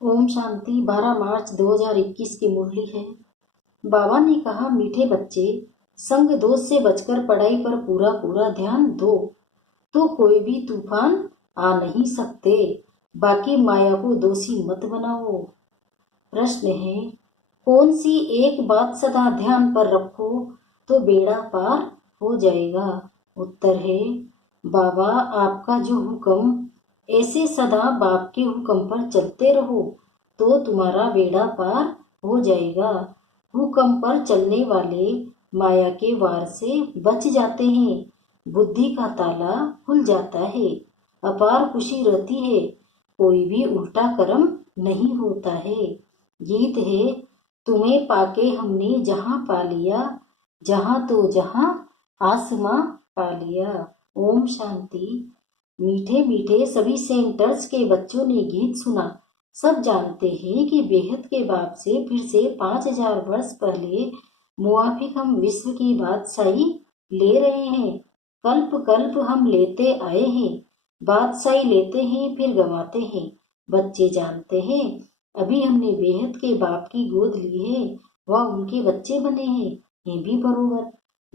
ओम शांति। 12 मार्च 2021 की मुरली है। बाबा ने कहा, मीठे बच्चे, संग दोष से बचकर पढ़ाई पर पूरा पूरा ध्यान दो तो कोई भी तूफान आ नहीं सकते। बाकी माया को दोषी मत बनाओ। प्रश्न है, कौन सी एक बात सदा ध्यान पर रखो तो बेड़ा पार हो जाएगा। उत्तर है, बाबा आपका जो हुक्म, ऐसे सदा बाप के हुक्म पर चलते रहो तो तुम्हारा बेड़ा पार हो जाएगा। हुक्म पर चलने वाले माया के वार से बच जाते हैं। बुद्धि का ताला खुल जाता है। अपार खुशी रहती है। कोई भी उल्टा कर्म नहीं होता है। गीत है, तुम्हें पाके हमने जहां पा लिया, जहां तो जहां आसमां पा लिया। ओम शांति। मीठे मीठे सभी सेंटर्स के बच्चों ने गीत सुना। सब जानते हैं कि बेहद के बाप से फिर से 5000 वर्ष पहले मुआफिक हम विश्व की बादशाही ले रहे हैं। कल्प कल्प हम लेते आए हैं। बादशाही लेते हैं फिर गंवाते हैं। बच्चे जानते हैं, अभी हमने बेहद के बाप की गोद ली है, वह उनके बच्चे बने हैं। ये भी बरोबर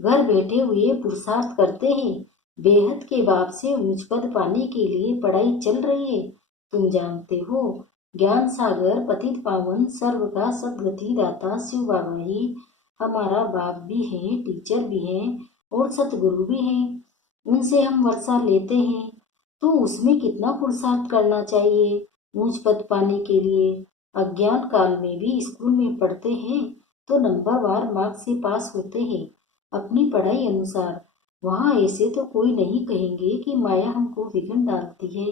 घर बैठे हुए पुरुषार्थ करते हैं। बेहद के बाप से ऊंच पद पाने के लिए पढ़ाई चल रही है। तुम जानते हो, ज्ञान सागर पतित पावन सर्व का सदगति दाता शिव बाबा ही हमारा बाप भी है, टीचर भी है और सतगुरु भी है। उनसे हम वर्षा लेते हैं तो उसमें कितना पुरुषार्थ करना चाहिए ऊंच पद पाने के लिए। अज्ञान काल में भी स्कूल में पढ़ते हैं तो नंबरवार मार्क्स से पास होते हैं अपनी पढ़ाई अनुसार। वहाँ ऐसे तो कोई नहीं कहेंगे कि माया हमको विघ्न डालती है।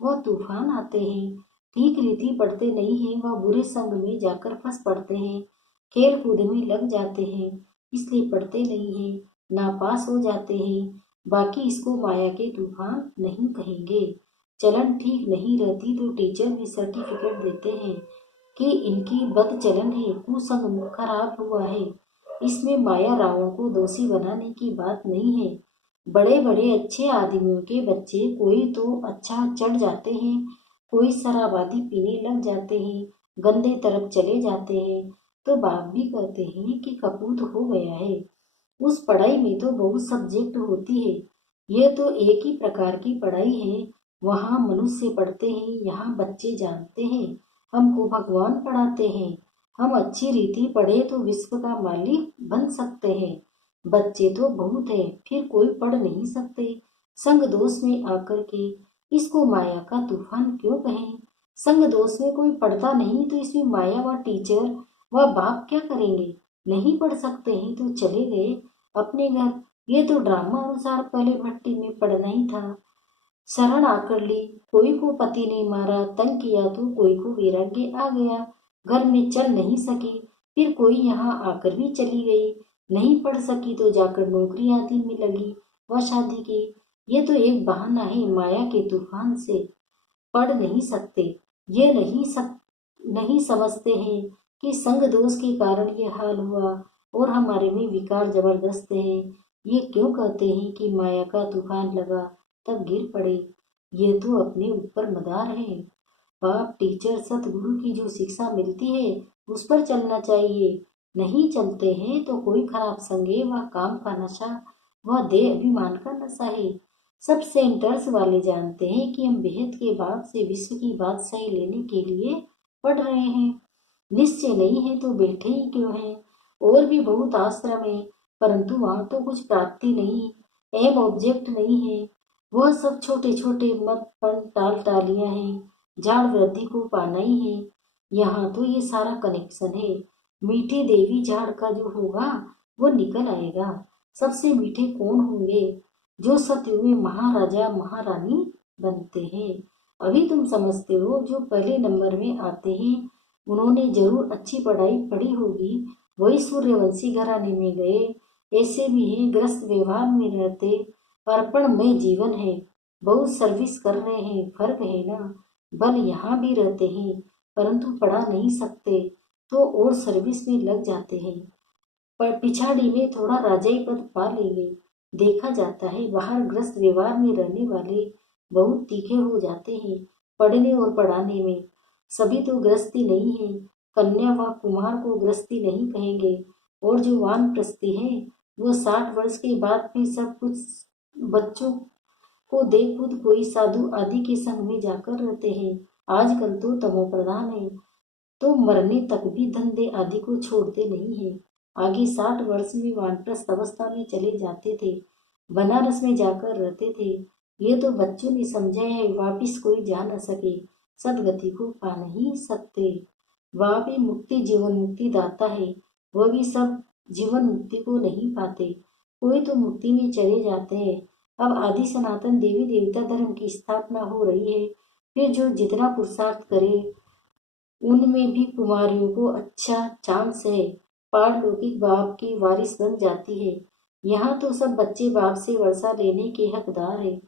वह तूफान आते हैं, ठीक रीति पढ़ते नहीं हैं, वह बुरे संग में जाकर फंस पड़ते हैं। खेल कूद में लग जाते हैं, इसलिए पढ़ते नहीं हैं, नापास हो जाते हैं। बाकी इसको माया के तूफान नहीं कहेंगे। चलन ठीक नहीं रहती तो टीचर भी सर्टिफिकेट देते हैं कि इनकी बद चलन है, कुसंग खराब हुआ है। इसमें माया रावण को दोषी बनाने की बात नहीं है। बड़े बड़े अच्छे आदमियों के बच्चे कोई तो अच्छा चढ़ जाते हैं, कोई शराबादी पीने लग जाते हैं, गंदे तरफ चले जाते हैं तो बाप भी कहते हैं कि कपूत हो गया है। उस पढ़ाई में तो बहुत सब्जेक्ट होती है। यह तो एक ही प्रकार की पढ़ाई है। वहाँ मनुष्य पढ़ते हैं, यहाँ बच्चे जानते हैं हमको भगवान पढ़ाते हैं। हम अच्छी रीति पढ़े तो विश्व का मालिक बन सकते हैं। बच्चे तो बहुत है, फिर कोई पढ़ नहीं सकते। संग दोष में आकर के इसको माया का तूफान क्यों कहें। संग दोष में कोई पढ़ता नहीं तो इसमें माया व टीचर व बाप क्या करेंगे। नहीं पढ़ सकते हैं तो चले गए अपने घर। ये तो ड्रामा अनुसार पहले भट्टी में पढ़ना ही था। शरण आकर ली, कोई को पति ने मारा, तंग किया तो कोई को वैराग्य आ गया, घर में चल नहीं सकी, फिर कोई यहाँ आकर भी चली गई। नहीं पढ़ सकी तो जाकर नौकरी आदि में लगी व शादी की। ये तो एक बहाना है माया के तूफान से। पढ़ नहीं सकते। ये नहीं समझते हैं कि संग दोष के कारण ये हाल हुआ और हमारे में विकार जबरदस्त है। ये क्यों कहते हैं कि माया का तूफान लगा तब गिर पड़े। ये तो अपने ऊपर मदार है। बाप टीचर सतगुरु की जो शिक्षा मिलती है उस पर चलना चाहिए। नहीं चलते हैं तो कोई खराब संगे व काम का नशा व देह अभिमान का नशा है। सब सेंटर्स वाले जानते हैं कि हम बेहद के बाद से विश्व की बादशाही लेने के लिए पढ़ रहे हैं। निश्चय नहीं है तो बैठे ही क्यों हैं। और भी बहुत आश्रम है, परंतु वहाँ तो कुछ प्राप्ति नहीं, एम ऑब्जेक्ट नहीं है। वह सब छोटे छोटे मत पन टाल टालियां हैं, झाड़ वृद्धि को पाना ही है। यहाँ तो ये सारा कनेक्शन है। मीठी देवी झाड़ का जो होगा वो निकल आएगा। सबसे मीठे कौन होंगे? जो सतयुग में महाराजा महारानी बनते हैं। अभी तुम समझते हो जो पहले नंबर में आते हैं उन्होंने जरूर अच्छी पढ़ाई पढ़ी होगी, वही सूर्यवंशी घराने में गए। ऐसे भी हैं ग्रस्त व्यवहार में रहते, अर्पण में जीवन है, बहुत सर्विस कर रहे हैं, फर्क है ना। बल यहाँ भी रहते हैं परंतु पढ़ा नहीं सकते तो और सर्विस में लग जाते हैं, पर पिछाड़ी में थोड़ा राजाई पद पा लेंगे। देखा जाता है बाहर ग्रस्त व्यवहार में रहने वाले बहुत तीखे हो जाते हैं पढ़ने और पढ़ाने में। सभी तो गृहस्थी नहीं है, कन्या व कुमार को गृहस्थी नहीं कहेंगे। और जो वानप्रस्थी है वो 60 वर्ष के बाद भी सब कुछ बच्चों को दे खुद कोई साधु आदि के संग में जाकर रहते हैं। आजकल तो तमोप्रधान है, तो मरने तक भी धंधे आदि को छोड़ते नहीं है। आगे 60 वर्ष में वानप्रस्थ अवस्था में चले जाते थे, बनारस में जाकर रहते थे। ये तो बच्चों ने समझा है, वापिस कोई जा न सके, सदगति को पा नहीं सकते। वह भी मुक्ति जीवन मुक्ति दाता है, वह भी सब जीवन मुक्ति को नहीं पाते। कोई तो मुक्ति में चले जाते हैं। अब आदि सनातन देवी देवता धर्म की स्थापना हो रही है, फिर जो जितना पुरुषार्थ करे उनमें भी कुमारियों को अच्छा चांस है, पारलौकिक बाप की वारिस बन जाती है। यहाँ तो सब बच्चे बाप से वर्षा लेने के हकदार है,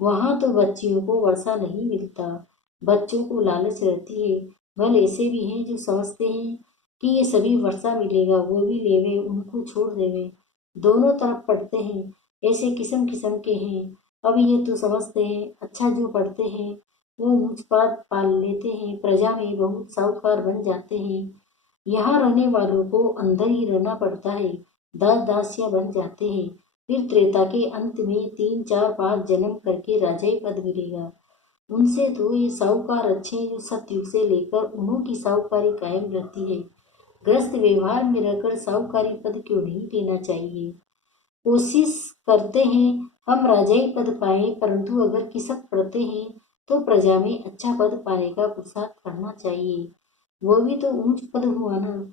वहाँ तो बच्चियों को वर्षा नहीं मिलता। बच्चों को लालच रहती है। भले ऐसे भी हैं जो समझते हैं कि ये सभी वर्षा मिलेगा, वो भी लेवे उनको छोड़ देवे, दोनों तरफ पढ़ते हैं। ऐसे किस्म किस्म के हैं। अब ये तो समझते हैं अच्छा जो पढ़ते हैं वो मुझपात पाल लेते हैं, प्रजा में बहुत साहूकार बन जाते हैं। यहाँ रहने वालों को अंदर ही रहना पड़ता है, दास दासियां बन जाते हैं। फिर त्रेता के अंत में 3 4 5 जन्म करके राजाई पद मिलेगा। उनसे तो ये साहूकार अच्छे हैं जो सतयुग से लेकर उन्हों की साहूकारी कायम रहती है। ग्रस्त व्यवहार में रहकर साहूकारी पद क्यों नहीं लेना चाहिए। कोशिश करते हैं हम राजाई पद पाए, परंतु अगर किसक पढ़ते हैं तो प्रजा में अच्छा पद पाने का पुरुषार्थ करना चाहिए। वो भी तो ऊंच पद हुआ ना।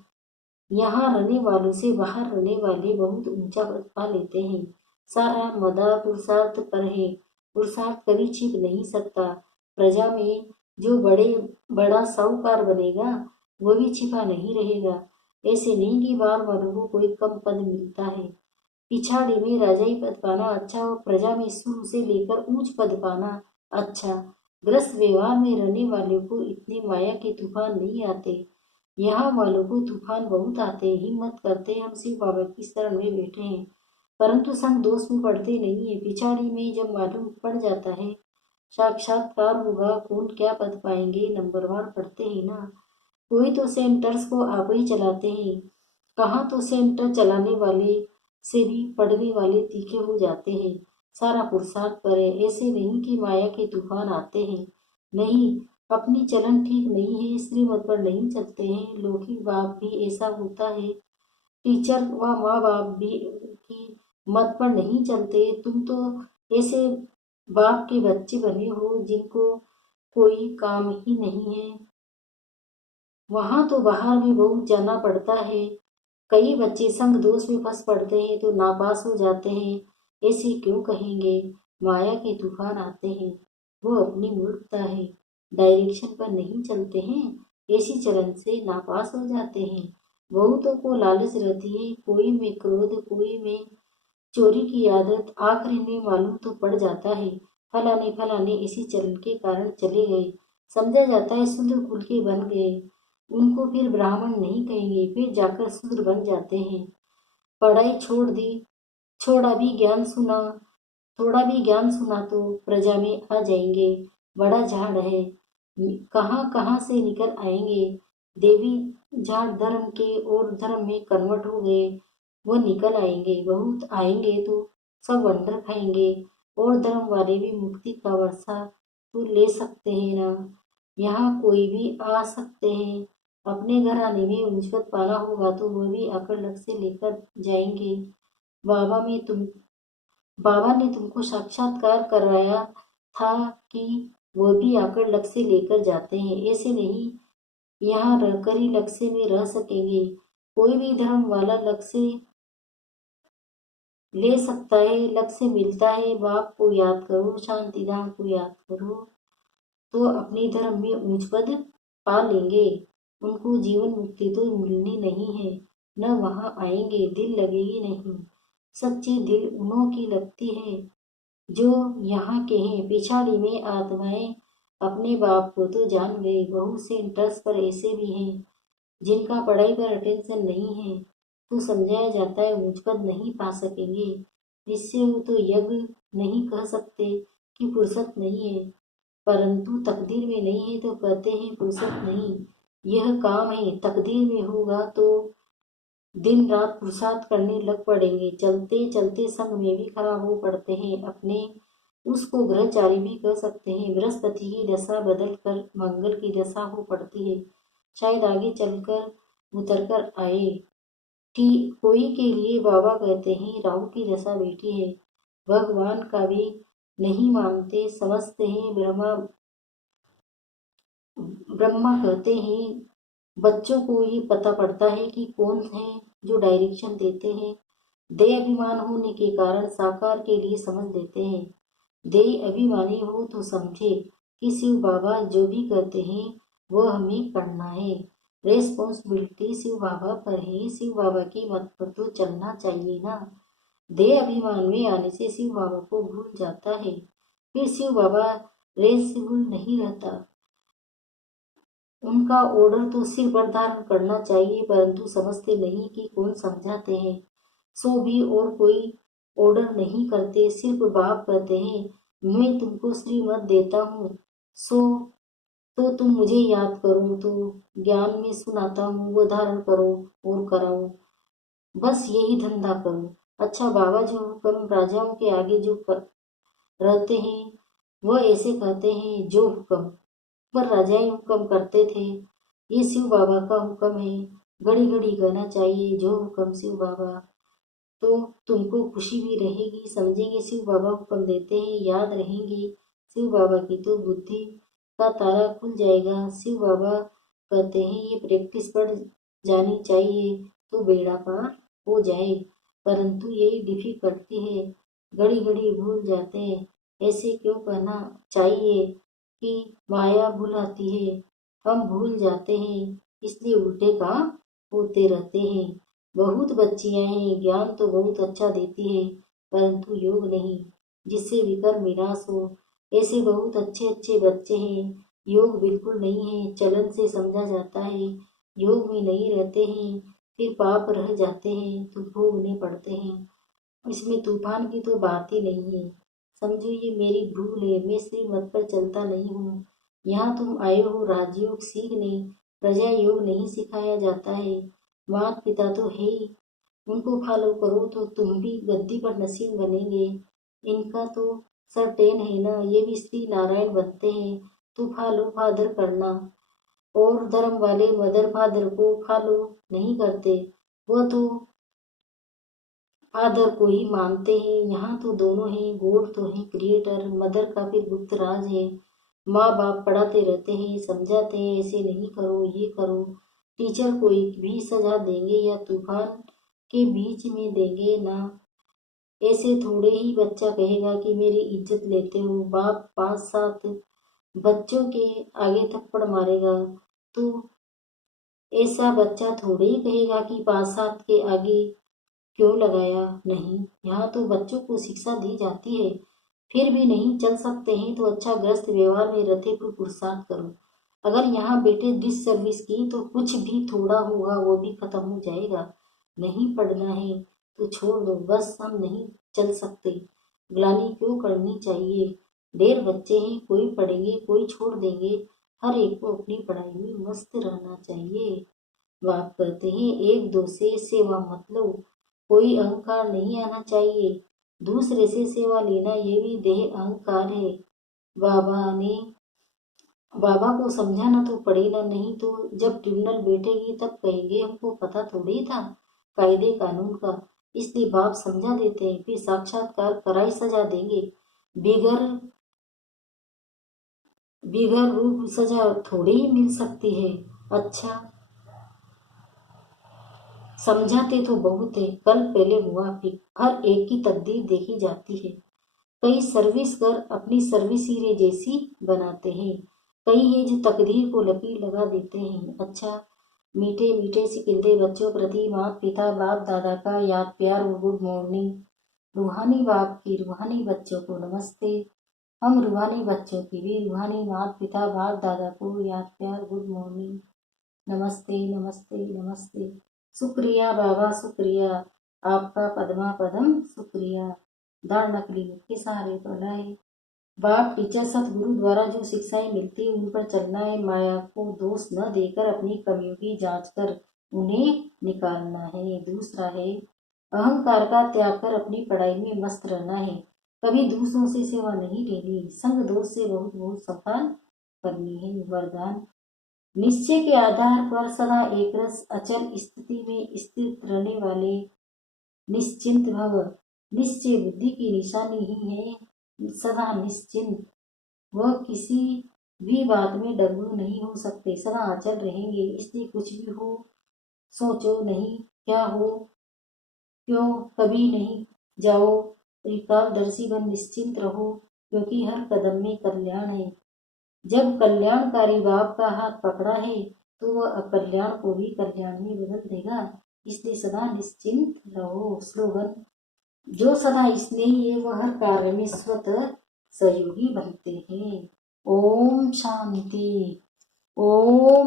यहाँ रहने वालों से बाहर रहने वाले बहुत ऊंचा पद पा लेते हैं। सारा मदा पुरुषार्थ पर है, पुरुषार्थ कभी छिप नहीं सकता। प्रजा में जो बड़ा साहूकार बनेगा वो भी छिपा नहीं रहेगा। ऐसे नहीं कि बार वालों को कोई कम पद मिलता है। पिछाड़ी में राजाई पद पाना अच्छा और प्रजा में शुरू से लेकर ऊंच पद पाना अच्छा। ग्रस्त व्यवहार में रहने वालों को इतने माया के तूफान नहीं आते। यहाँ वालों को तूफान बहुत आते हैं, हिम्मत करते हम शिव बाबा की शरण में बैठे हैं, परंतु संग दोष में पढ़ते नहीं है। पिछाड़ी में जब मालूम पड़ जाता है साक्षात्कार होगा कौन क्या पद पाएंगे, नंबरवार पढ़ते हैं ना। कोई तो सेंटर्स को आप ही चलाते हैं, कहाँ तो सेंटर चलाने वाले से भी पढ़ने वाले तीखे हो जाते हैं। सारा पुरुषार्थ पर है, ऐसे नहीं कि माया के तूफान आते हैं। नहीं, अपनी चलन ठीक नहीं है, श्रीमत पर नहीं चलते हैं। लौकिक बाप भी ऐसा होता है, टीचर व माँ बाप भी की मत पर नहीं चलते। तुम तो ऐसे बाप के बच्चे बने हो जिनको कोई काम ही नहीं है। वहां तो बाहर भी बहुत जाना पड़ता है। कई बच्चे संग दोष में फंस पड़ते हैं तो नापास हो जाते हैं। ऐसे क्यों कहेंगे, माया के तूफान आते हैं, वो अपनी मूर्खता है, डायरेक्शन पर नहीं चलते हैं, ऐसी चलन से नापास हो जाते हैं। बहुतों को लालच रहती है, कोई में क्रोध, कोई में चोरी की आदत, आखिरी में मालूम तो पड़ जाता है फलाने फलाने इसी चलन के कारण चले गए, समझा जाता है शूद्र कुल के बन गए। उनको फिर ब्राह्मण नहीं कहेंगे, फिर जाकर शूद्र बन जाते हैं। पढ़ाई छोड़ दी, छोड़ा भी ज्ञान सुना, थोड़ा भी ज्ञान सुना तो प्रजा में आ जाएंगे। बड़ा झाड़ है, कहाँ कहाँ से निकल आएंगे। देवी झाड़ धर्म के और धर्म में कन्वर्ट हो गए, वो निकल आएंगे, बहुत आएंगे तो सब वंडर खाएंगे। और धर्म वाले भी मुक्ति का वर्षा तो ले सकते हैं ना। यहाँ कोई भी आ सकते हैं। अपने घर आने में उजवत पाना होगा तो वह भी आकर लग से लेकर जाएंगे। बाबा में तुम बाबा ने तुमको साक्षात्कार करवाया था कि वह भी आकर लग से लेकर जाते हैं। ऐसे नहीं यहाँ रहकर ही लक्ष्य में रह सकेंगे। कोई भी धर्म वाला लक्ष्य ले सकता है, लक्ष्य मिलता है। बाप को याद करो, शांतिधाम को याद करो तो अपने धर्म में ऊंच पद पा लेंगे। उनको जीवन मुक्ति तो मिलनी नहीं है, न वहां आएंगे, दिल लगेगी नहीं। सच्ची दिल उन्हों की लगती है जो यहाँ के हैं। पिछाड़ी में आत्माएं अपने बाप को तो जान गए। बहुत से इंटरेस्ट पर ऐसे भी हैं जिनका पढ़ाई पर अटेंशन नहीं है, तो समझाया जाता है ऊंच पद नहीं पा सकेंगे। जिससे वो तो यज्ञ नहीं कह सकते कि फुर्सत नहीं है। परंतु तकदीर में नहीं है तो कहते हैं फुर्सत नहीं। यह काम है, तकदीर में होगा तो दिन रात पुरुषार्थ करने लग पड़ेंगे। चलते चलते संग में भी खराब हो पड़ते हैं। अपने उसको ग्रहचारी भी कह सकते हैं। बृहस्पति की दशा बदल कर मंगल की दशा हो पड़ती है। शायद आगे चलकर उतर कर आए। ठीक कोई के लिए बाबा कहते हैं राहु की दशा बेटी है। भगवान का भी नहीं मानते, समझते हैं ब्रह्मा। ब्रह्मा कहते हैं बच्चों को ये पता पड़ता है कि कौन है जो डायरेक्शन देते हैं। देह अभिमान होने के कारण साकार के लिए समझ लेते हैं। देह अभिमानी हो तो समझे कि शिव बाबा जो भी कहते हैं वह हमें करना है। रेस्पॉन्सिबिलिटी शिव बाबा पर है। शिव बाबा की मत पर तो चलना चाहिए ना। देह अभिमान में आने से शिव बाबा को भूल जाता है। फिर शिव बाबा रेस्पॉन्सिबल नहीं रहता। उनका ऑर्डर तो सिर पर धारण करना चाहिए, परंतु समझते नहीं कि कौन समझाते हैं। सो भी और कोई ऑर्डर नहीं करते, सिर्फ बाप कहते हैं मैं तुमको श्रीमत देता हूँ, सो तो तुम मुझे याद करो, तो ज्ञान में सुनाता हूँ वो धारण करो और कराओ, बस यही धंधा करो। अच्छा बाबा जो हुक्म राजाओं के आगे जो रहते हैं वह ऐसे कहते हैं जो हुक्म पर राजाएं हुक्म करते थे। ये शिव बाबा का हुक्म है। घड़ी घड़ी कहना चाहिए जो हुक्म शिव बाबा, तो तुमको खुशी भी रहेगी। समझेंगे शिव बाबा हुक्म देते हैं, याद रहेंगे शिव बाबा की तो बुद्धि का ताला खुल जाएगा। शिव बाबा कहते हैं ये प्रैक्टिस बढ़ जानी चाहिए तो बेड़ा पार हो जाए, परंतु यही डिफिकल्टी है। घड़ी घड़ी भूल जाते हैं। ऐसे क्यों कहना चाहिए कि माया भुलाती है। हम भूल जाते हैं इसलिए उल्टे काम होते रहते हैं। बहुत बच्चियां हैं, ज्ञान तो बहुत अच्छा देती है, परंतु योग नहीं, जिससे विकर्म विनाश हो। ऐसे बहुत अच्छे अच्छे बच्चे हैं, योग बिल्कुल नहीं है, चलन से समझा जाता है, योग में नहीं रहते हैं, फिर पाप रह जाते हैं तो भोगने पड़ते हैं। इसमें तूफान की तो बात ही नहीं है। समझो ये मेरी भूल है, मैं श्रीमत पर चलता नहीं हूँ। यहाँ तुम आए हो राजयोग सीखने, प्रजा योग नहीं सिखाया जाता है। माता पिता तो है ही, उनको फॉलो करो तो तुम भी गद्दी पर नसीब बनेंगे। इनका तो सर्टेन है ना, ये भी श्री नारायण बनते हैं तो फॉलो फादर करना। और धर्म वाले मदर फादर को फॉलो नहीं करते, वो तो फादर को ही मानते हैं। यहाँ तो दोनों हैं, गॉड तो है क्रिएटर, मदर का फिर गुप्त राज है। माँ बाप पढ़ाते रहते हैं, समझाते हैं ऐसे नहीं करो ये करो। टीचर कोई भी सजा देंगे या तूफान के बीच में देंगे ना। ऐसे थोड़े ही बच्चा कहेगा कि मेरी इज्जत लेते हो। बाप 5-7 बच्चों के आगे थप्पड़ मारेगा तो ऐसा बच्चा थोड़े ही कहेगा कि 5-7 के आगे क्यों लगाया। नहीं, यहाँ तो बच्चों को शिक्षा दी जाती है। फिर भी नहीं चल सकते हैं तो अच्छा ग्रस्त व्यवहार में रहते को पुरुषार्थ करो। अगर यहाँ बेटे डिस सर्विस की तो कुछ भी थोड़ा होगा वो भी खत्म हो जाएगा। नहीं पढ़ना है तो छोड़ दो, बस हम नहीं चल सकते, ग्लानि क्यों करनी चाहिए। ढेर बच्चे हैं, कोई पढ़ेंगे कोई छोड़ देंगे, हर एक को अपनी पढ़ाई में मस्त रहना चाहिए। बाप कहते हैं एक दो से सेवा मत लो, कोई अहंकार नहीं आना चाहिए। दूसरे से सेवा लेना ये भी देह अहंकार है। बाबा ने बाबा को समझाना तो पड़ेगा, नहीं तो जब ट्रिब्यूनल बैठेगी तब कहेंगे हमको पता थोड़ी था कायदे कानून का। इसलिए बाप समझा देते हैं, फिर साक्षात्कार कराई सजा देंगे। बिगर बिगर रूप सजा थोड़ी ही मिल सकती है। अच्छा समझाते तो बहुत है, कल पहले हुआ फिर हर एक की तकदीर देखी जाती है। कई सर्विस कर अपनी सर्विस हीरे जैसी बनाते हैं, कई है जो तकदीर को लकीर लगा देते हैं। अच्छा मीठे मीठे सिकिंदे बच्चों प्रति माता पिता बाप दादा का याद प्यार और गुड मॉर्निंग। रूहानी बाप की रूहानी बच्चों को नमस्ते। हम रूहानी बच्चों की भी रूहानी माता पिता बाप दादा को याद प्यार गुड मॉर्निंग। नमस्ते नमस्ते नमस्ते। शुक्रिया बाबा शुक्रिया, आपका पदमा पदम शुक्रिया। दार नकली के सहारे तो लाए। बाप, टीचर, सतगुरु द्वारा जो शिक्षाएं मिलती उन पर चलना है। माया को दोष न देकर अपनी कमियों की जांच कर उन्हें निकालना है। दूसरा है अहंकार का त्याग कर अपनी पढ़ाई में मस्त रहना है। कभी दूसरों से सेवा नहीं लेनी, संग दोष से बहुत बहुत सावधान करनी है। वरदान, निश्चय के आधार पर सदा एक रस अचल स्थिति में स्थित रहने वाले निश्चिंत भव। निश्चय बुद्धि की निशानी ही है। सदा निश्चिंत, वह किसी भी बात में डगमग नहीं हो सकते, सदा अचल रहेंगे। इसलिए कुछ भी हो सोचो नहीं, क्या हो क्यों कभी नहीं जाओ, एकादर्शी बन निश्चिंत रहो, क्योंकि हर कदम में कल्याण है। जब कल्याणकारी बाप का हाथ पकड़ा है तो वह अकल्याण को भी कल्याण में बदल देगा। इसलिए सदा निश्चिंत रहो। स्लोगन, जो सदा स्नेही है वह हर कार्य में स्वतः सहयोगी बनते हैं। ओम शांति। ओम